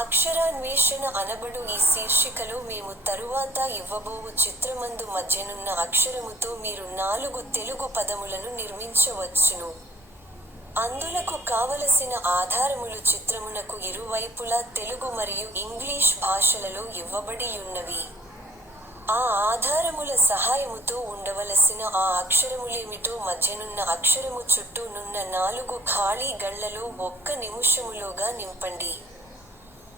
అక్షరాన్వేషణ అనబడు ఈ శీర్షికలో మేము తరువాత ఇవ్వబోవు చిత్రమందు మధ్యనున్న అక్షరముతో మీరు 4 తెలుగు పదములను నిర్మించవచ్చును. అందులకు కావలసిన ఆధారములు చిత్రమునకు ఇరువైపులా తెలుగు మరియు ఇంగ్లీష్ భాషలలో ఇవ్వబడియున్నవి. ఆ ఆధారముల సహాయముతో ఉండవలసిన ఆ అక్షరములేమిటో మధ్యనున్న అక్షరము చుట్టూ నున్న 4 ఖాళీ గళ్లలో 1 నిముషములోగా నింపండి.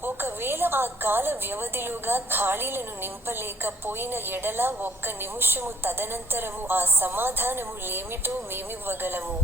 ఒకవేళ ఆ కాల వ్యవధిలోగా ఖాళీలను నింపలేక పోయిన ఎడల 1 నిముషము తదనంతరము ఆ సమాధానము లేమిటో మేమివ్వగలము.